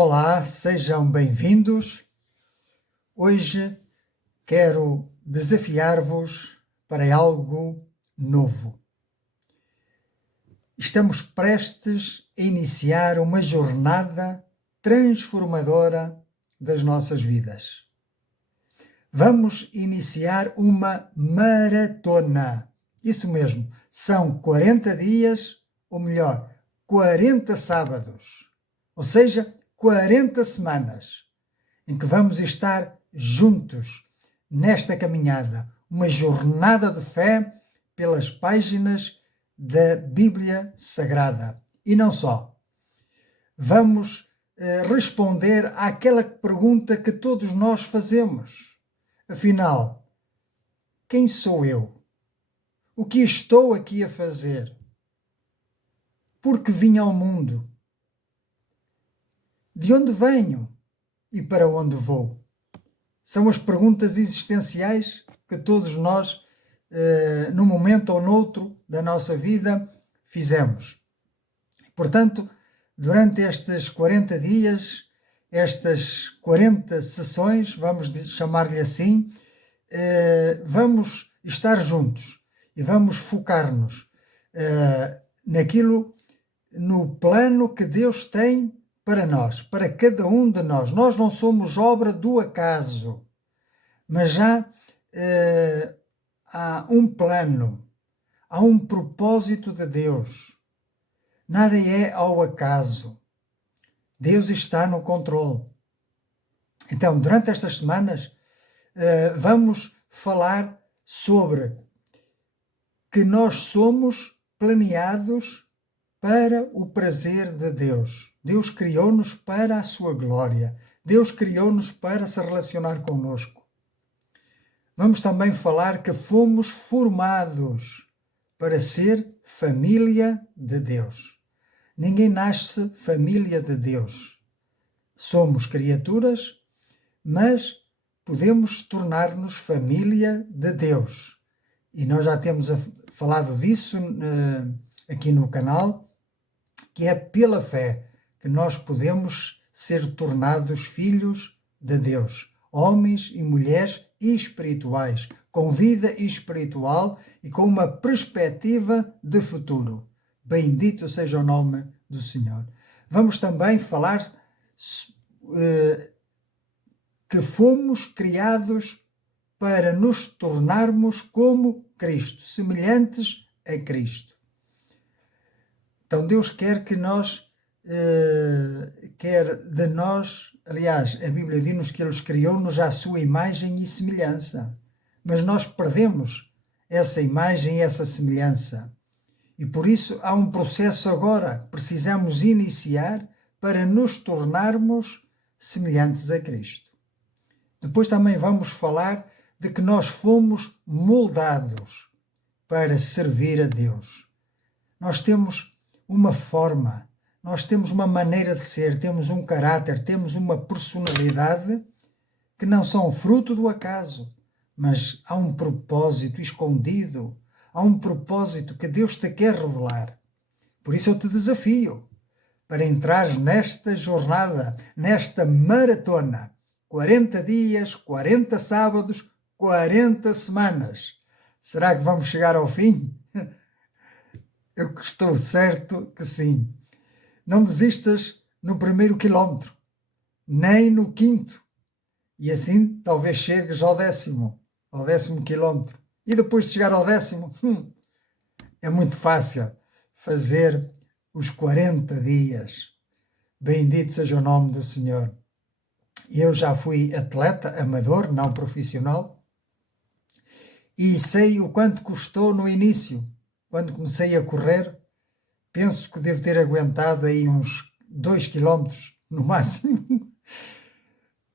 Olá, sejam bem-vindos. Hoje quero desafiar-vos para algo novo. Estamos prestes a iniciar uma jornada transformadora das nossas vidas. Vamos iniciar uma maratona. Isso mesmo, são 40 dias, ou melhor, 40 sábados, ou seja, 40 semanas, em que vamos estar juntos nesta caminhada, uma jornada de fé pelas páginas da Bíblia Sagrada. E não só. Vamos responder àquela pergunta que todos nós fazemos. Afinal, quem sou eu? O que estou aqui a fazer? Por que vim ao mundo? De onde venho e para onde vou? São as perguntas existenciais que todos nós, num momento ou noutro da nossa vida, fizemos. Portanto, durante estes 40 dias, estas 40 sessões, vamos chamar-lhe assim, vamos estar juntos e vamos focar-nos no plano que Deus tem para nós, para cada um de nós. Nós não somos obra do acaso, mas já há um plano, há um propósito de Deus. Nada é ao acaso. Deus está no controle. Então, durante estas semanas, vamos falar sobre que nós somos planeados para o prazer de Deus. Deus criou-nos para a sua glória. Deus criou-nos para se relacionar connosco. Vamos também falar que fomos formados para ser família de Deus. Ninguém nasce família de Deus. Somos criaturas, mas podemos tornar-nos família de Deus. E nós já temos falado disso aqui no canal, que é pela fé que nós podemos ser tornados filhos de Deus, homens e mulheres espirituais, com vida espiritual e com uma perspectiva de futuro. Bendito seja o nome do Senhor. Vamos também falar que fomos criados para nos tornarmos como Cristo, semelhantes a Cristo. Então Deus quer que nós, aliás, a Bíblia diz-nos que Ele criou-nos à sua imagem e semelhança, mas nós perdemos essa imagem e essa semelhança. E por isso há um processo agora que precisamos iniciar para nos tornarmos semelhantes a Cristo. Depois também vamos falar de que nós fomos moldados para servir a Deus. Nós temos uma forma, nós temos uma maneira de ser, temos um caráter, temos uma personalidade que não são fruto do acaso, mas há um propósito escondido, há um propósito que Deus te quer revelar. Por isso eu te desafio para entrar nesta jornada, nesta maratona, 40 dias, 40 sábados, 40 semanas. Será que vamos chegar ao fim? Eu estou certo que sim. Não desistas no primeiro quilómetro, nem no quinto. E assim talvez chegues ao 10º quilómetro. E depois de chegar ao 10º, é muito fácil fazer os 40 dias. Bendito seja o nome do Senhor. Eu já fui atleta amador, não profissional, e sei o quanto custou no início. Quando comecei a correr, penso que devo ter aguentado aí uns 2 quilómetros no máximo.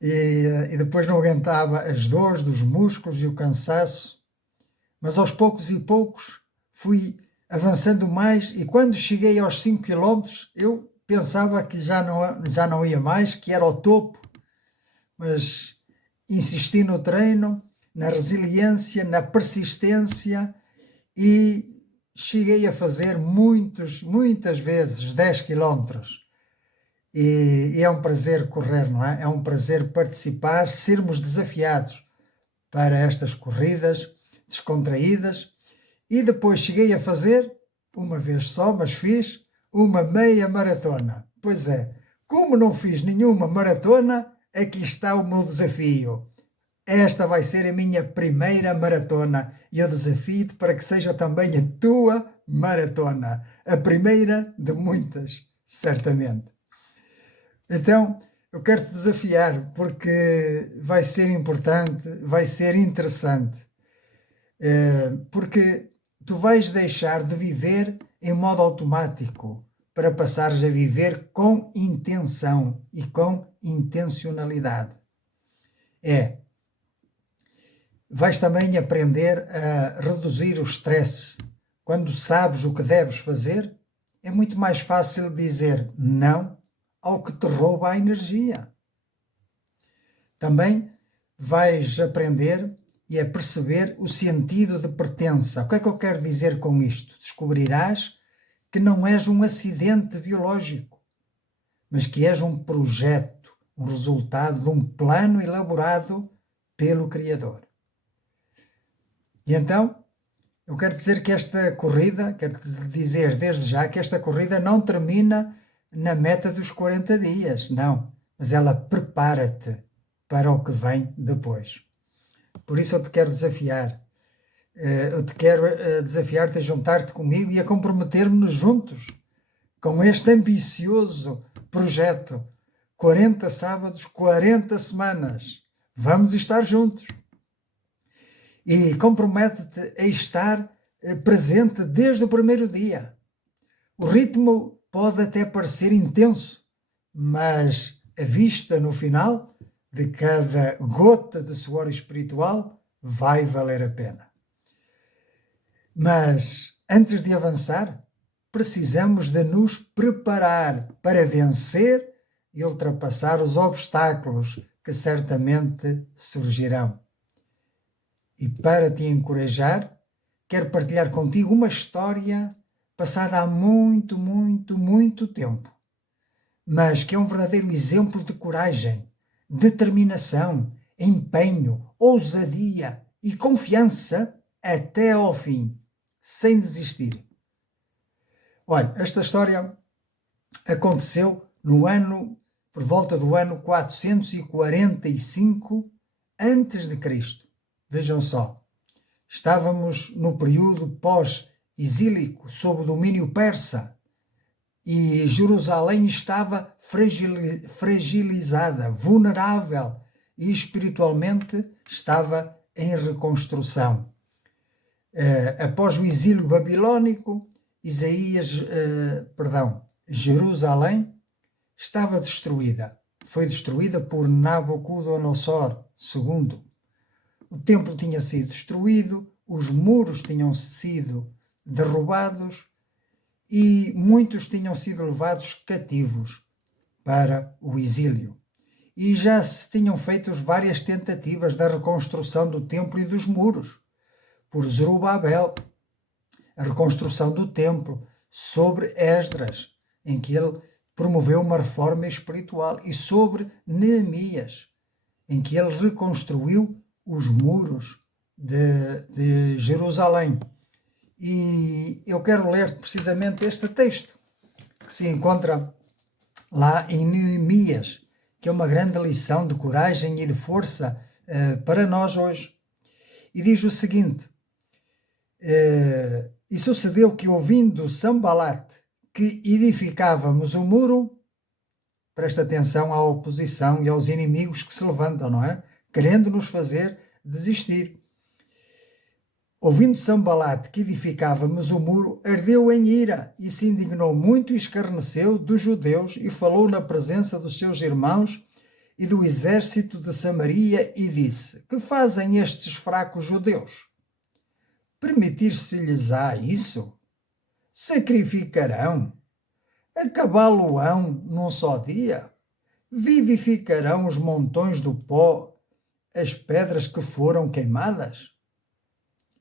E depois não aguentava as dores dos músculos e o cansaço. Mas aos poucos e poucos fui avançando mais, e quando cheguei aos 5 quilómetros, eu pensava que já não ia mais, que era o topo. Mas insisti no treino, na resiliência, na persistência, e cheguei a fazer muitas vezes 10 quilómetros. e é um prazer correr, não é? É um prazer participar, sermos desafiados para estas corridas descontraídas. E depois cheguei a fazer, uma vez só, mas fiz uma meia maratona. Pois é, como não fiz nenhuma maratona, aqui está o meu desafio. Esta vai ser a minha primeira maratona e eu desafio-te para que seja também a tua maratona. A primeira de muitas, certamente. Então, eu quero te desafiar porque vai ser importante, vai ser interessante, porque tu vais deixar de viver em modo automático para passares a viver com intenção e com intencionalidade. Vais também aprender a reduzir o stress. Quando sabes o que deves fazer, é muito mais fácil dizer não ao que te rouba a energia. Também vais aprender e a perceber o sentido de pertença. O que é que eu quero dizer com isto? Descobrirás que não és um acidente biológico, mas que és um projeto, um resultado de um plano elaborado pelo Criador. E então, eu quero dizer que esta corrida, quero dizer desde já que esta corrida não termina na meta dos 40 dias, não, mas ela prepara-te para o que vem depois. Por isso eu te quero desafiar, desafiar-te a juntar-te comigo e a comprometer-nos juntos com este ambicioso projeto. 40 sábados, 40 semanas. Vamos estar juntos. E compromete-te a estar presente desde o primeiro dia. O ritmo pode até parecer intenso, mas a vista no final de cada gota de suor espiritual vai valer a pena. Mas antes de avançar, precisamos de nos preparar para vencer e ultrapassar os obstáculos que certamente surgirão. E para te encorajar, quero partilhar contigo uma história passada há muito, muito, muito tempo, mas que é um verdadeiro exemplo de coragem, determinação, empenho, ousadia e confiança até ao fim, sem desistir. Olha, esta história aconteceu por volta do ano 445 a.C. Vejam só, estávamos no período pós-exílico, sob o domínio persa, e Jerusalém estava fragilizada, vulnerável e espiritualmente estava em reconstrução. Após o exílio babilônico, Jerusalém estava destruída. Foi destruída por Nabucodonosor II. O templo tinha sido destruído, os muros tinham sido derrubados e muitos tinham sido levados cativos para o exílio. E já se tinham feito várias tentativas da reconstrução do templo e dos muros, por Zorobabel, a reconstrução do templo, sobre Esdras, em que ele promoveu uma reforma espiritual, e sobre Neemias, em que ele reconstruiu os muros de Jerusalém. E eu quero ler precisamente este texto, que se encontra lá em Neemias, que é uma grande lição de coragem e de força para nós hoje. E diz o seguinte: e sucedeu que, ouvindo Sambalate que edificávamos o muro, presta atenção à oposição e aos inimigos que se levantam, não é? Querendo nos fazer desistir. Ouvindo Sambalate que edificávamos o muro, ardeu em ira e se indignou muito e escarneceu dos judeus e falou na presença dos seus irmãos e do exército de Samaria e disse: que fazem estes fracos judeus? Permitir-se-lhes-á isso? Sacrificarão? Acabá-lo-ão num só dia? Vivificarão os montões do pó, as pedras que foram queimadas?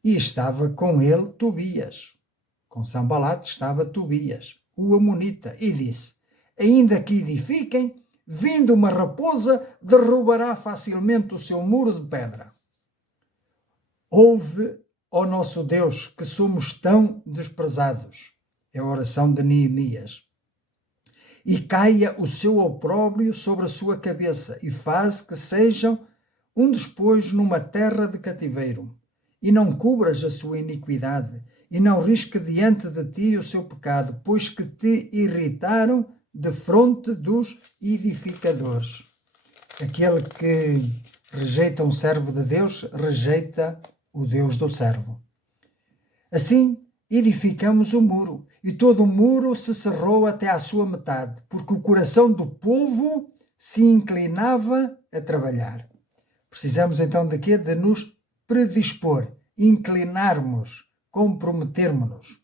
E estava com ele Tobias, com Sambalate estava Tobias, o amonita, e disse: ainda que edifiquem, vindo uma raposa, derrubará facilmente o seu muro de pedra. Ouve, ó nosso Deus, que somos tão desprezados. É a oração de Neemias. E caia o seu opróbrio sobre a sua cabeça, e faz que sejam um despojo numa terra de cativeiro. E não cubras a sua iniquidade, e não risque diante de ti o seu pecado, pois que te irritaram defronte dos edificadores. Aquele que rejeita um servo de Deus, rejeita o Deus do servo. Assim, edificamos o muro, e todo o muro se cerrou até à sua metade, porque o coração do povo se inclinava a trabalhar. Precisamos então de quê? De nos predispor, inclinarmos, comprometermos-nos.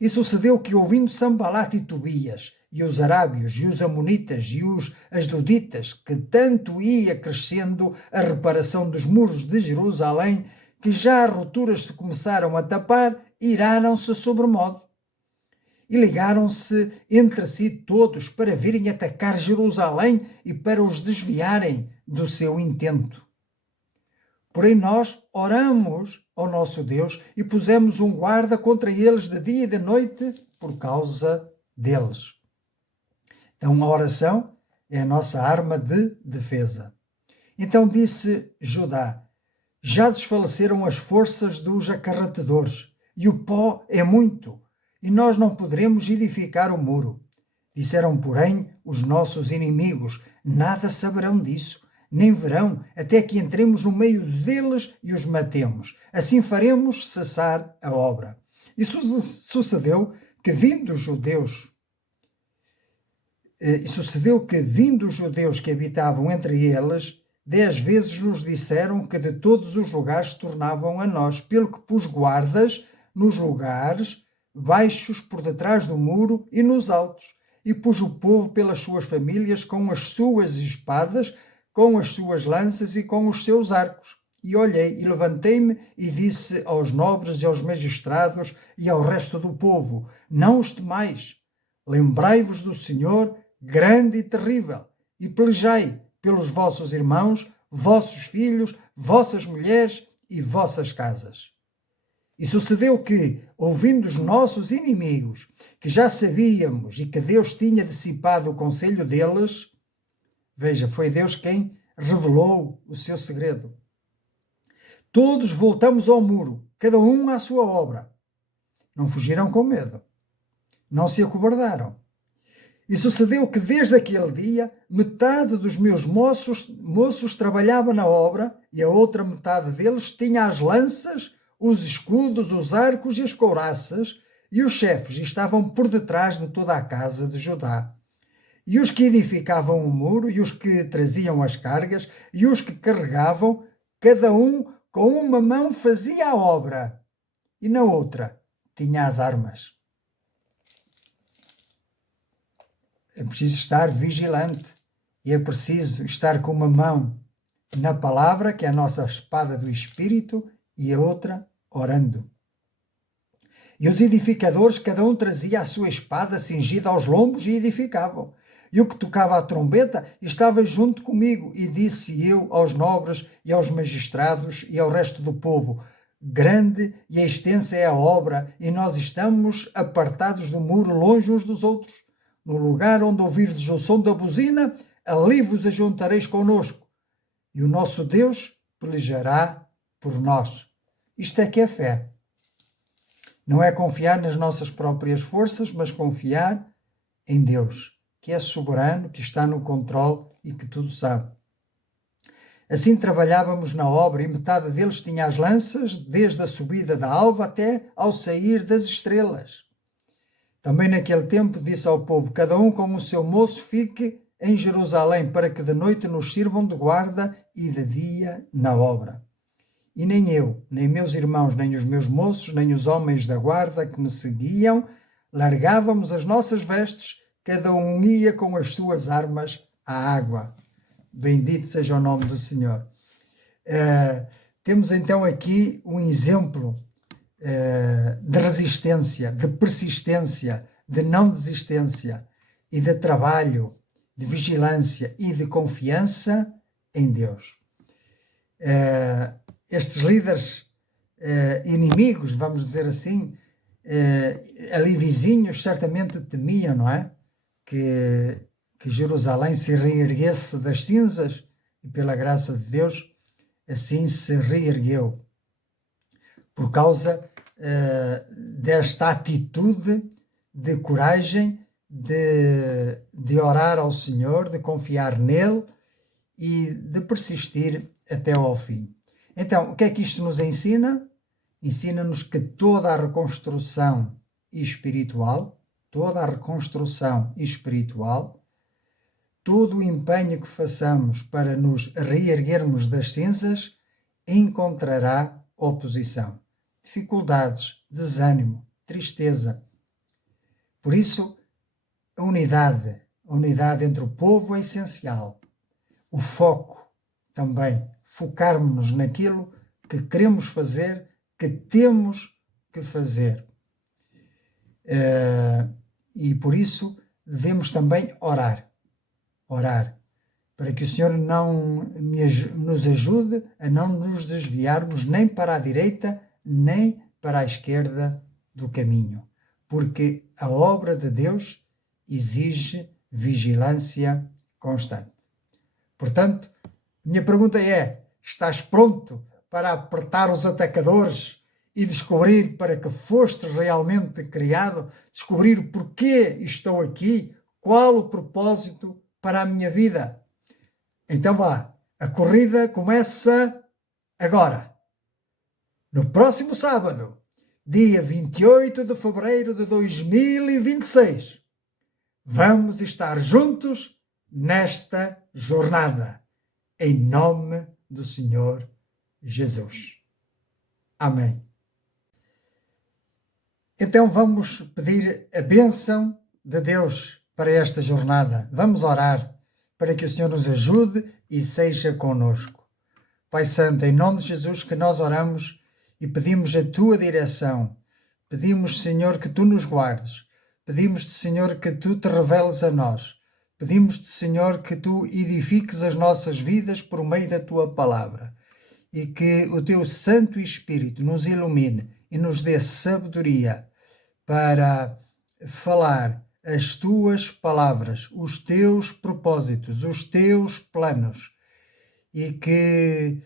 E sucedeu que, ouvindo Sanbalat e Tobias, e os arábios, e os amonitas, e os asdoditas, que tanto ia crescendo a reparação dos muros de Jerusalém, que já as rupturas se começaram a tapar, iraram-se sobremodo. E ligaram-se entre si todos para virem atacar Jerusalém e para os desviarem do seu intento. Porém nós oramos ao nosso Deus e pusemos um guarda contra eles de dia e de noite por causa deles. Então a oração é a nossa arma de defesa. Então disse Judá: já desfaleceram as forças dos acarretadores, e o pó é muito, e nós não poderemos edificar o muro. Disseram, porém, os nossos inimigos: nada saberão disso, nem verão, até que entremos no meio deles e os matemos. Assim faremos cessar a obra. E sucedeu que, vindo os judeus que habitavam entre eles, 10 vezes nos disseram que de todos os lugares se tornavam a nós, pelo que pus guardas nos lugares baixos por detrás do muro e nos altos, e pus o povo pelas suas famílias com as suas espadas, com as suas lanças e com os seus arcos. E olhei, e levantei-me e disse aos nobres e aos magistrados e ao resto do povo: não os temais, lembrai-vos do Senhor, grande e terrível, e pelejai pelos vossos irmãos, vossos filhos, vossas mulheres e vossas casas. E sucedeu que, ouvindo os nossos inimigos, que já sabíamos e que Deus tinha dissipado o conselho deles, veja, foi Deus quem revelou o seu segredo. Todos voltamos ao muro, cada um à sua obra. Não fugiram com medo, não se acobardaram. E sucedeu que desde aquele dia, metade dos meus moços trabalhava na obra, e a outra metade deles tinha as lanças, os escudos, os arcos e as couraças, e os chefes estavam por detrás de toda a casa de Judá. E os que edificavam o muro, e os que traziam as cargas, e os que carregavam, cada um com uma mão fazia a obra, e na outra tinha as armas. É preciso estar vigilante, e é preciso estar com uma mão na palavra, que é a nossa espada do Espírito, e a outra orando. E os edificadores, cada um trazia a sua espada cingida aos lombos e edificavam. E o que tocava a trombeta estava junto comigo, e disse eu aos nobres e aos magistrados e ao resto do povo: grande e extensa é a obra, e nós estamos apartados do muro, longe uns dos outros. No lugar onde ouvirdes o som da buzina, ali vos ajuntareis conosco, e o nosso Deus pelejará por nós. Isto é que é fé. Não é confiar nas nossas próprias forças, mas confiar em Deus, que é soberano, que está no controle e que tudo sabe. Assim trabalhávamos na obra, e metade deles tinha as lanças, desde a subida da alva até ao sair das estrelas. Também naquele tempo disse ao povo: cada um com o seu moço fique em Jerusalém, para que de noite nos sirvam de guarda e de dia na obra. E nem eu, nem meus irmãos, nem os meus moços, nem os homens da guarda que me seguiam, largávamos as nossas vestes, cada um ia com as suas armas à água. Bendito seja o nome do Senhor. Temos então aqui um exemplo de resistência, de persistência, de não desistência. e de trabalho, de vigilância e de confiança em Deus. Estes líderes inimigos, vamos dizer assim, ali vizinhos, certamente temiam, não é? Que Jerusalém se reerguesse das cinzas, e pela graça de Deus, assim se reergueu. Por causa desta atitude de coragem, de orar ao Senhor, de confiar nele e de persistir até ao fim. Então, o que é que isto nos ensina? Ensina-nos que toda a reconstrução espiritual, todo o empenho que façamos para nos reerguermos das cinzas encontrará oposição, dificuldades, desânimo, tristeza. Por isso, a unidade entre o povo é essencial. O foco também, focarmos-nos naquilo que queremos fazer, que temos que fazer. E por isso devemos também orar, para que o Senhor nos ajude a não nos desviarmos nem para a direita, nem para a esquerda do caminho, porque a obra de Deus exige vigilância constante. Portanto, minha pergunta é: estás pronto para apertar os atacadores e descobrir para que foste realmente criado? Descobrir o porquê estou aqui? Qual o propósito para a minha vida? Então vá, a corrida começa agora. No próximo sábado, dia 28 de fevereiro de 2026, vamos estar juntos nesta jornada, em nome do Senhor Jesus. Amém. Então vamos pedir a bênção de Deus para esta jornada. Vamos orar para que o Senhor nos ajude e seja conosco. Pai Santo, em nome de Jesus que nós oramos e pedimos a Tua direção. Pedimos, Senhor, que Tu nos guardes. Pedimos-te, Senhor, que Tu te reveles a nós. Pedimos-te, Senhor, que Tu edifiques as nossas vidas por meio da Tua palavra e que o Teu Santo Espírito nos ilumine e nos dê sabedoria para falar as Tuas palavras, os Teus propósitos, os Teus planos, e que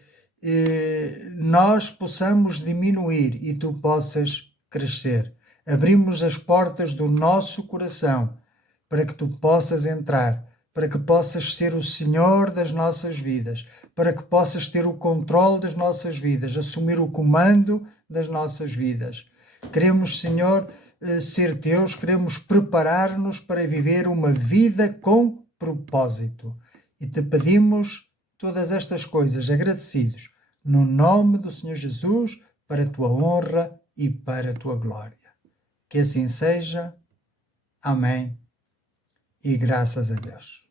nós possamos diminuir e Tu possas crescer. Abrimos as portas do nosso coração para que Tu possas entrar, para que possas ser o Senhor das nossas vidas, para que possas ter o controle das nossas vidas, assumir o comando das nossas vidas. Queremos, Senhor, ser Teus, queremos preparar-nos para viver uma vida com propósito. E Te pedimos todas estas coisas agradecidos, no nome do Senhor Jesus, para a Tua honra e para a Tua glória. Que assim seja. Amém. E graças a Deus.